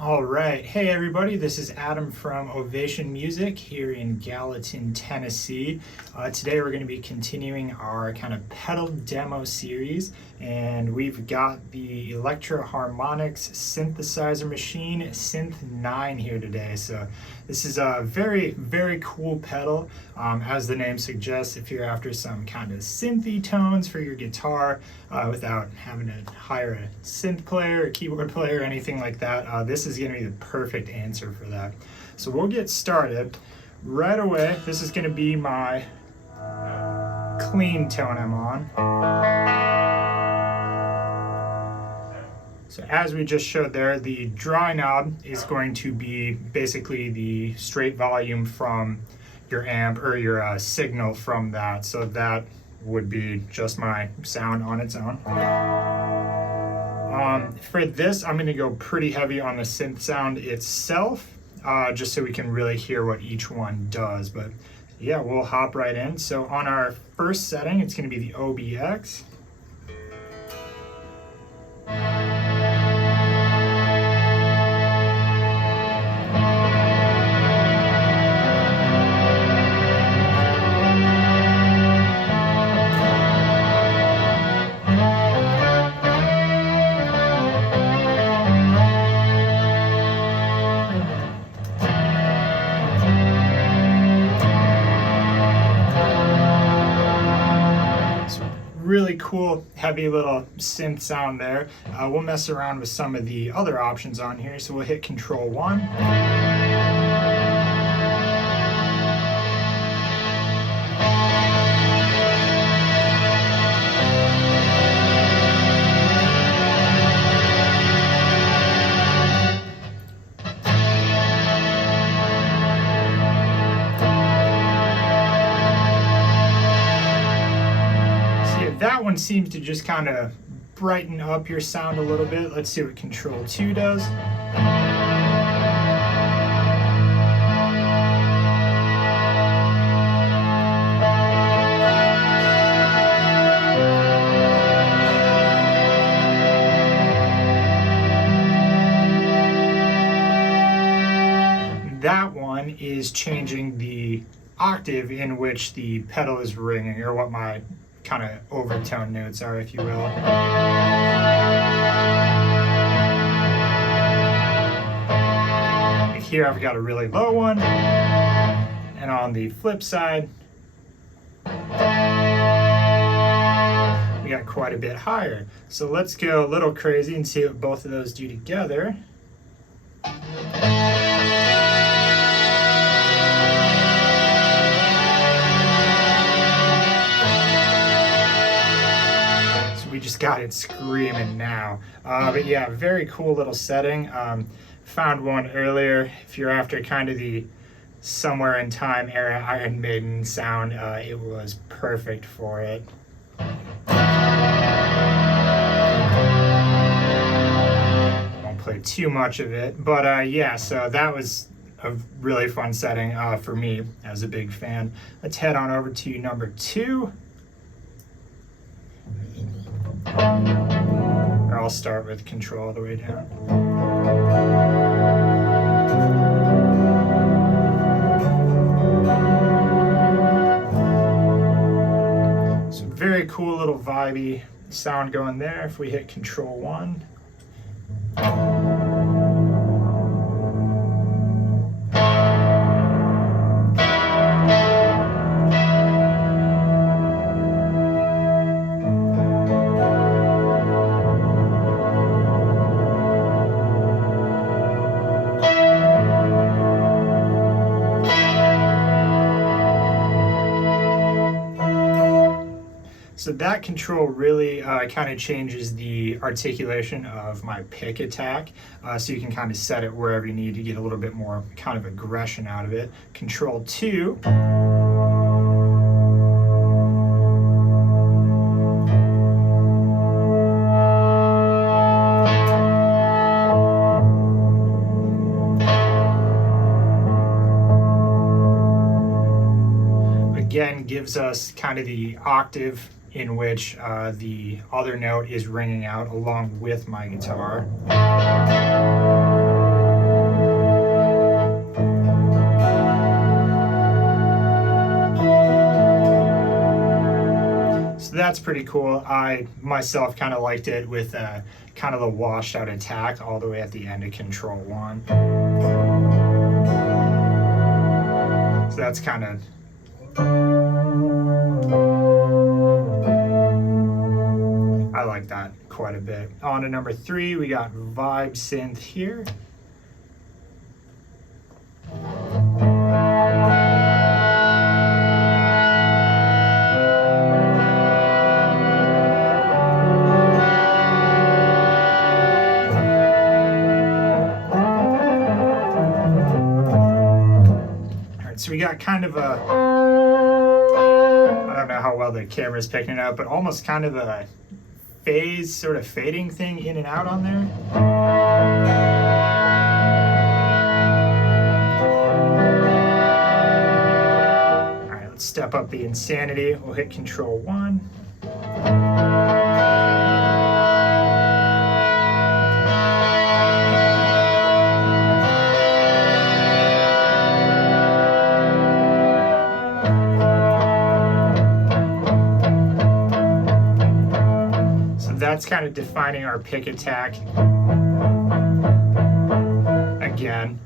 All right. Hey, everybody. This is Adam from Ovation Music here in Gallatin, Tennessee. Today we're going to be continuing our kind of pedal demo series, and we've got the Electro-Harmonix synthesizer machine Synth9 here today. So this is a very, very cool pedal. As the name suggests, if you're after some kind of synthy tones for your guitar without having to hire a synth player or keyboard player or anything like that, this is going to be the perfect answer for that. So we'll get started right away. This is going to be my clean tone I'm on. So as we just showed there, the dry knob is going to be basically the straight volume from your amp or your signal from that. So that would be just my sound on its own. For this, I'm going to go pretty heavy on the synth sound itself, just so we can really hear what each one does. But yeah, we'll hop right in. So on our first setting, it's going to be the OBX. Really cool, heavy little synth sound there. We'll mess around with some of the other options on here. So we'll hit Control 1. That one seems to just kind of brighten up your sound a little bit. Let's see what Control 2 does. That one is changing the octave in which the pedal is ringing, or what my kind of overtone notes are, if you will. Here I've got a really low one, and on the flip side, we got quite a bit higher. So let's go a little crazy and see what both of those do together. We just got it screaming now. But yeah, very cool little setting. Found one earlier. If you're after kind of the Somewhere in Time era Iron Maiden sound, it was perfect for it. Won't play too much of it, but yeah, so that was a really fun setting for me as a big fan. Let's head on over to number 2. Or I'll start with Control all the way down. So very cool little vibey sound going there if we hit Control 1. So that control really kind of changes the articulation of my pick attack. So you can kind of set it wherever you need to get a little bit more kind of aggression out of it. Control 2. Again, gives us kind of the octave in which the other note is ringing out along with my guitar. that's pretty cool. I myself kind of liked it with kind of the washed out attack all the way at the end of Control 1. So that's kind of... I like that quite a bit. On to number 3, we got Vibe Synth here. So we got kind of a, I don't know how well the camera's picking it up, but almost kind of a phase, sort of fading thing in and out on there. All right, let's step up the insanity. We'll hit Control 1. That's kind of defining our pick attack again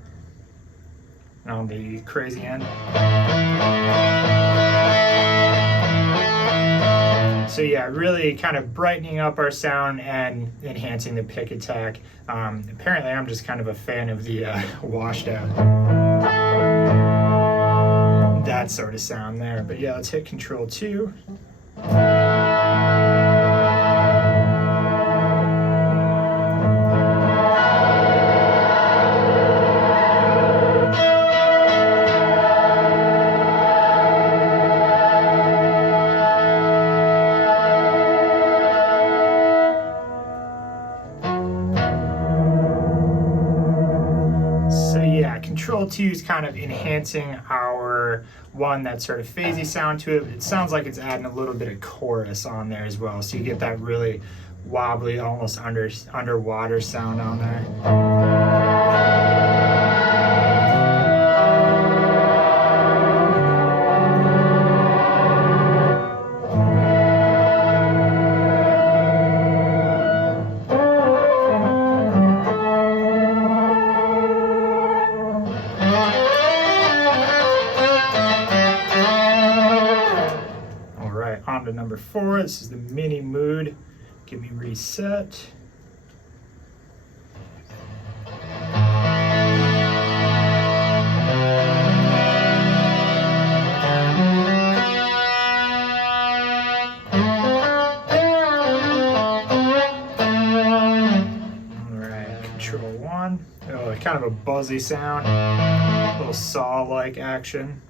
on the crazy end. So yeah, really kind of brightening up our sound and enhancing the pick attack. Apparently I'm just kind of a fan of the washed out, that sort of sound there. But yeah, let's hit Control 2. Control 2 is kind of enhancing our one, that sort of phasey sound to it. It sounds like it's adding a little bit of chorus on there as well, so you get that really wobbly, almost underwater sound on there. On to number 4, this is the Mini Mood. Give me reset. Alright, Control 1. Oh, kind of a buzzy sound. A little saw-like action.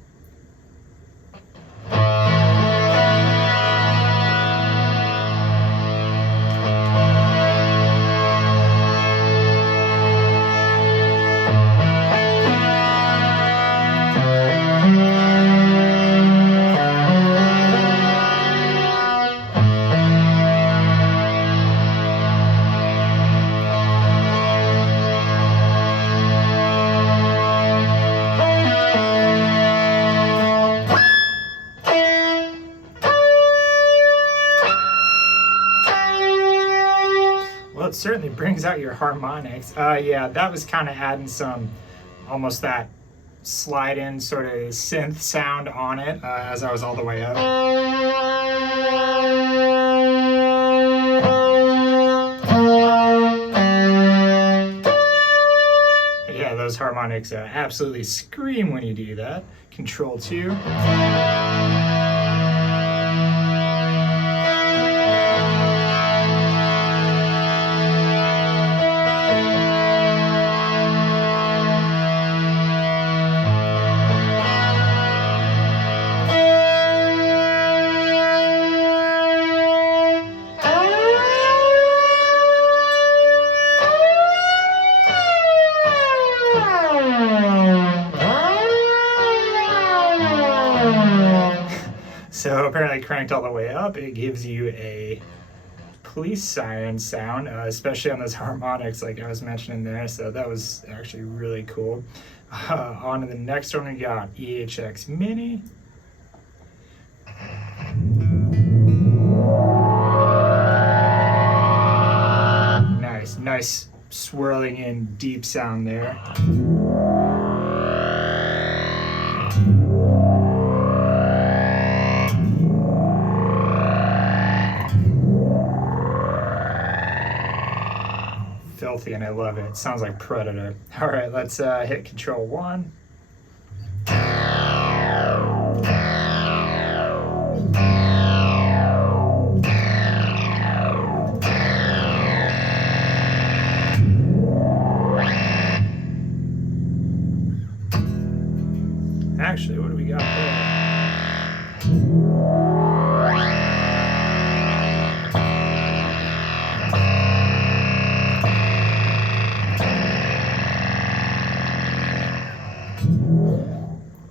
Well, it certainly brings out your harmonics. Yeah, that was kind of adding some, almost that slide-in sort of synth sound on it as I was all the way up. Yeah, those harmonics absolutely scream when you do that. Control 2. So apparently cranked all the way up, it gives you a police siren sound, especially on those harmonics like I was mentioning there. So that was actually really cool. On to the next one, we got EHX Mini. nice swirling in deep sound there. Filthy, and I love it. It sounds like Predator. All right, let's hit Control 1. Actually, what do we got there?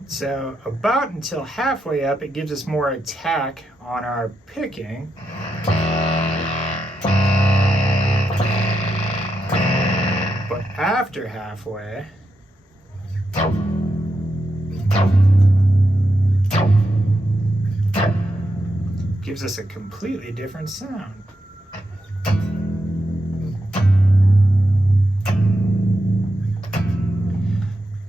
So about until halfway up, it gives us more attack on our picking. But after halfway, gives us a completely different sound.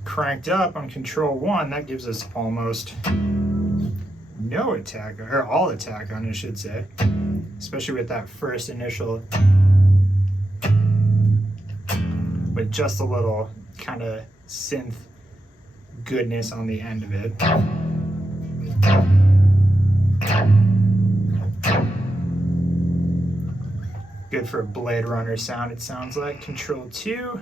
Cranked up on Control 1, that gives us almost no attack, or all attack on it, I should say, especially with that first initial, with just a little kind of synth goodness on the end of it. Good for a Blade Runner sound, it sounds like. Control 2.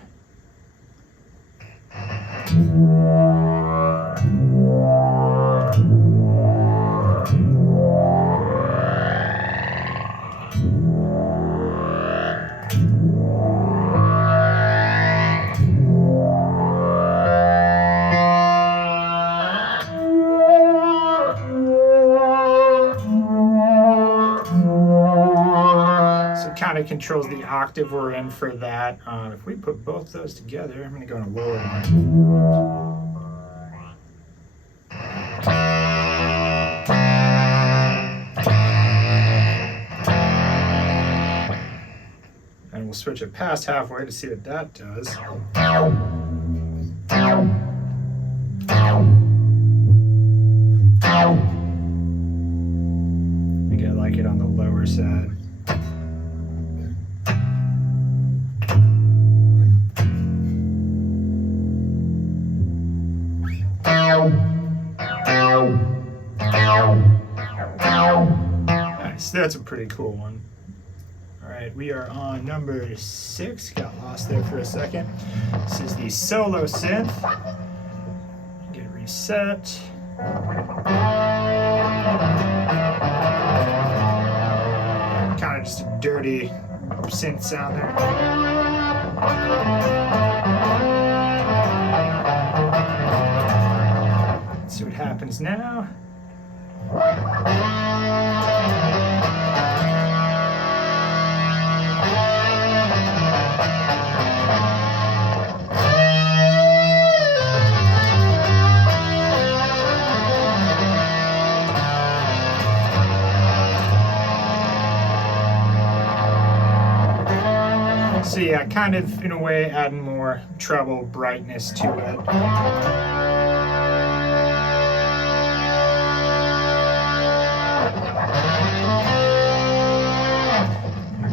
Kind of controls the octave we're in for that. If we put both those together, I'm going to go in a lower one. And we'll switch it past halfway to see what that does. I think I like it on the lower side. Nice, that's a pretty cool one. All right, we are on number 6. Got lost there for a second. This is the solo synth. Get it reset. Kind of just a dirty synth sound there. Let's see what happens now. So yeah, kind of in a way adding more treble brightness to it.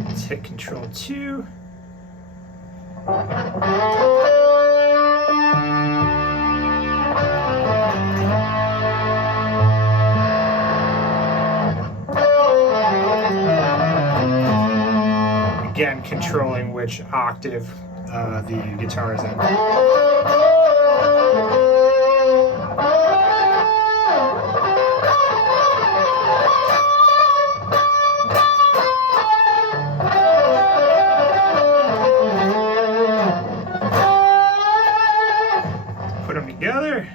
Let's hit Control 2. Again, controlling which octave the guitar is in. Put them together.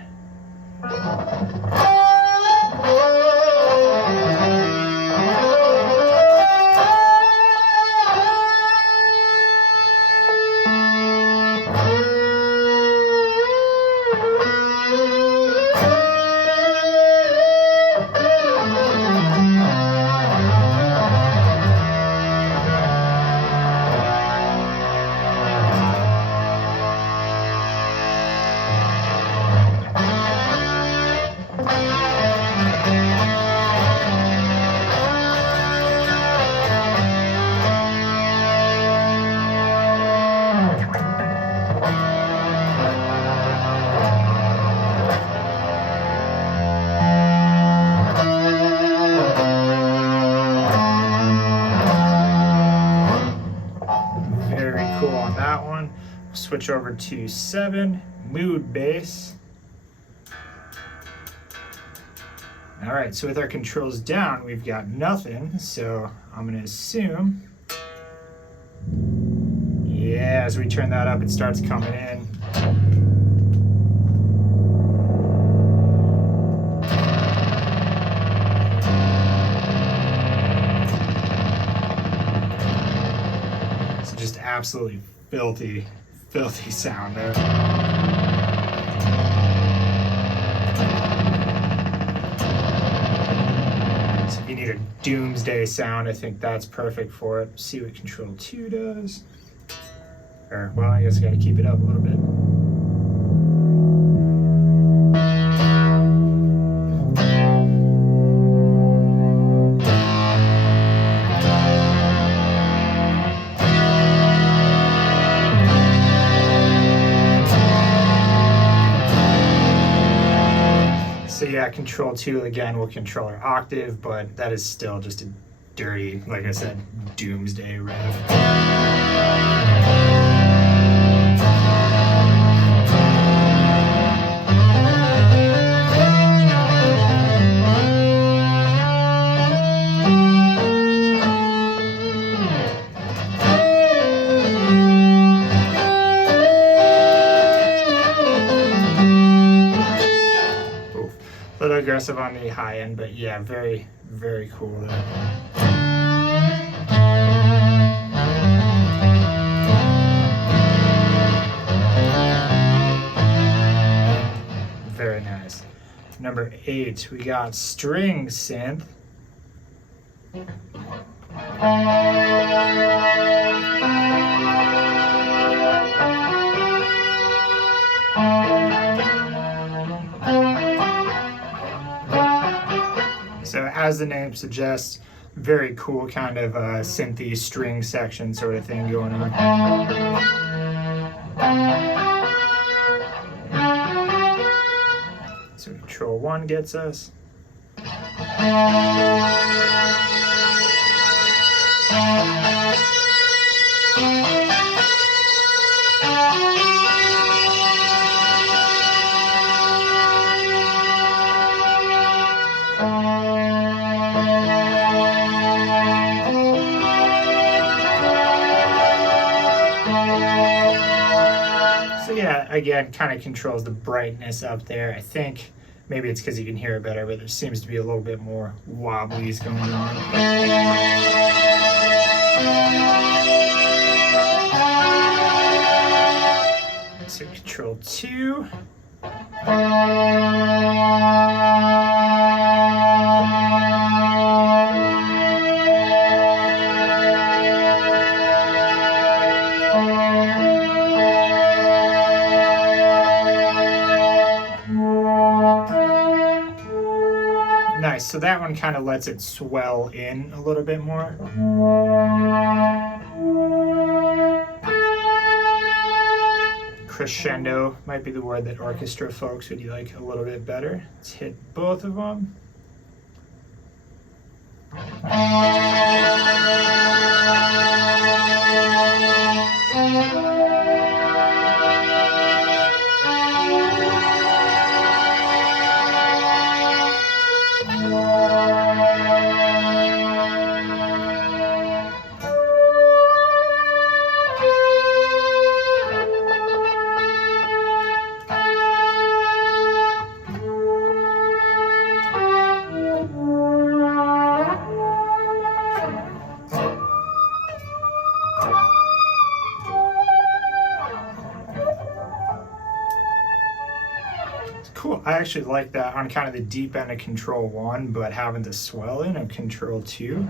cool on that one. We'll switch over to 7, mood bass. All right, so with our controls down, we've got nothing, so I'm gonna assume, yeah, as we turn that up, it starts coming in. So just absolutely filthy sound there. So if you need a doomsday sound, I think that's perfect for it. See what Control 2 does. Or, well, I guess I gotta keep it up a little bit. So yeah, Control 2 again will control our octave, but that is still just a dirty, like I said, doomsday riff. A little aggressive on the high end, but yeah, very, very cool there. Very nice. Number 8, we got string synth. So as the name suggests, very cool kind of synthy string section sort of thing going on. So Control 1 gets us. So yeah, again, kind of controls the brightness up there. I think maybe it's because you can hear it better, but there seems to be a little bit more wobblies going on. So Control 2. Nice, so that one kind of lets it swell in a little bit more. Crescendo might be the word that orchestra folks would like a little bit better. Let's hit both of them. Cool. I actually like that on kind of the deep end of Control 1, but having the swell in of Control 2.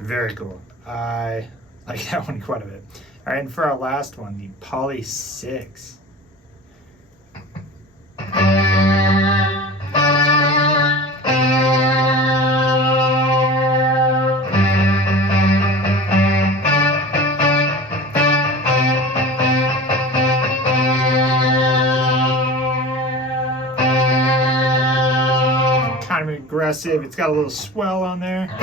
Very cool. I like that one quite a bit. All right, and for our last one, the Poly 6. aggressive. It's got a little swell on there. And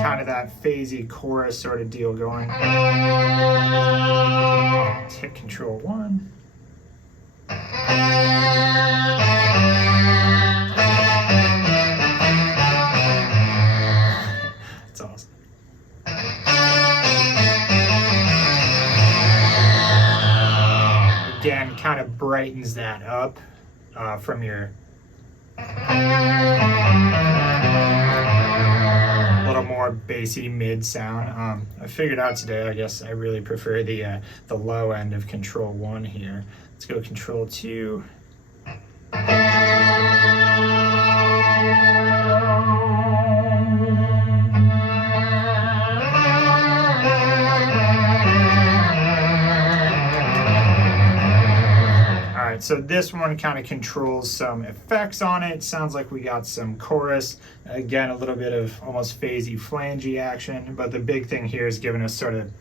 kind of that phasey chorus sort of deal going. Let's hit Control 1. That's awesome. Again, kind of brightens that up from your little more bassy mid sound. I figured out today, I guess I really prefer the low end of Control 1 here. Let's go Control 2. So this one kind of controls some effects on it. Sounds like we got some chorus. Again, a little bit of almost phasey, flangey action. But the big thing here is giving us sort of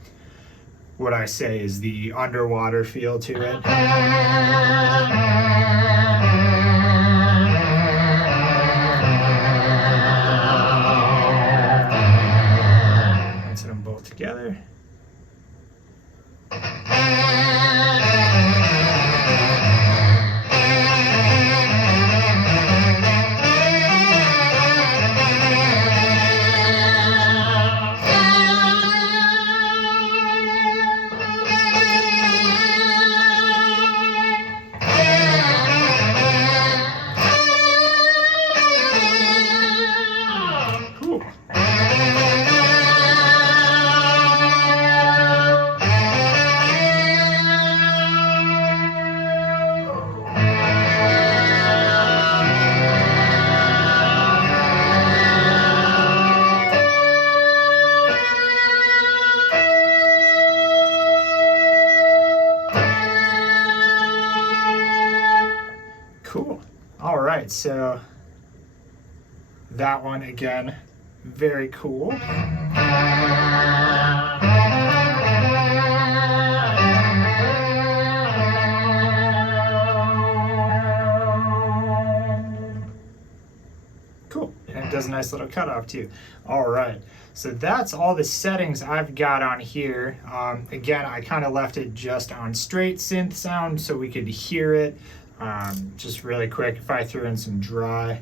what I say is the underwater feel to it. Let's hit them both together. Cool. All right, so that one again, very cool. Cool, and it does a nice little cutoff too. All right, so that's all the settings I've got on here. Again, I kind of left it just on straight synth sound so we could hear it. Just really quick, if I threw in some dry.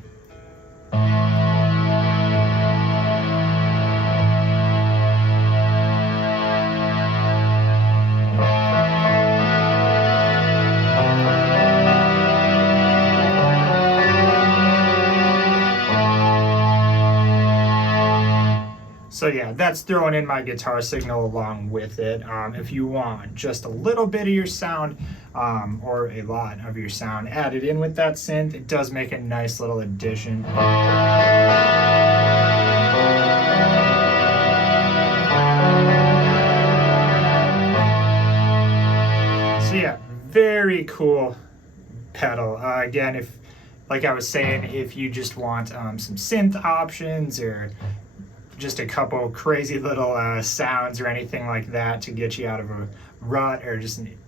So yeah, that's throwing in my guitar signal along with it. If you want just a little bit of your sound or a lot of your sound added in with that synth, it does make a nice little addition. So yeah, very cool pedal. Again, if, like I was saying, if you just want some synth options or just a couple crazy little sounds or anything like that to get you out of a rut or just an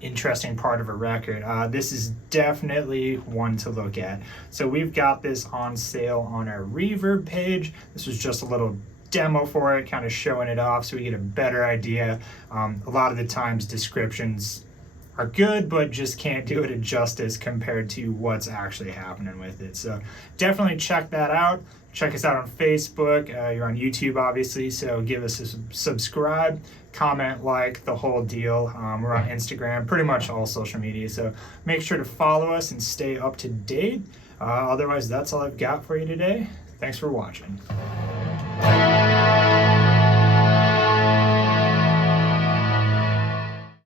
interesting part of a record, this is definitely one to look at. So we've got this on sale on our Reverb page. This was just a little demo for it, kind of showing it off so we get a better idea. A lot of the times descriptions are good, but just can't do it a justice compared to what's actually happening with it. So definitely check that out. Check us out on Facebook. You're on YouTube, obviously, so give us a subscribe, comment, like, the whole deal. We're on Instagram, pretty much all social media, so make sure to follow us and stay up to date. Otherwise, that's all I've got for you today. Thanks for watching.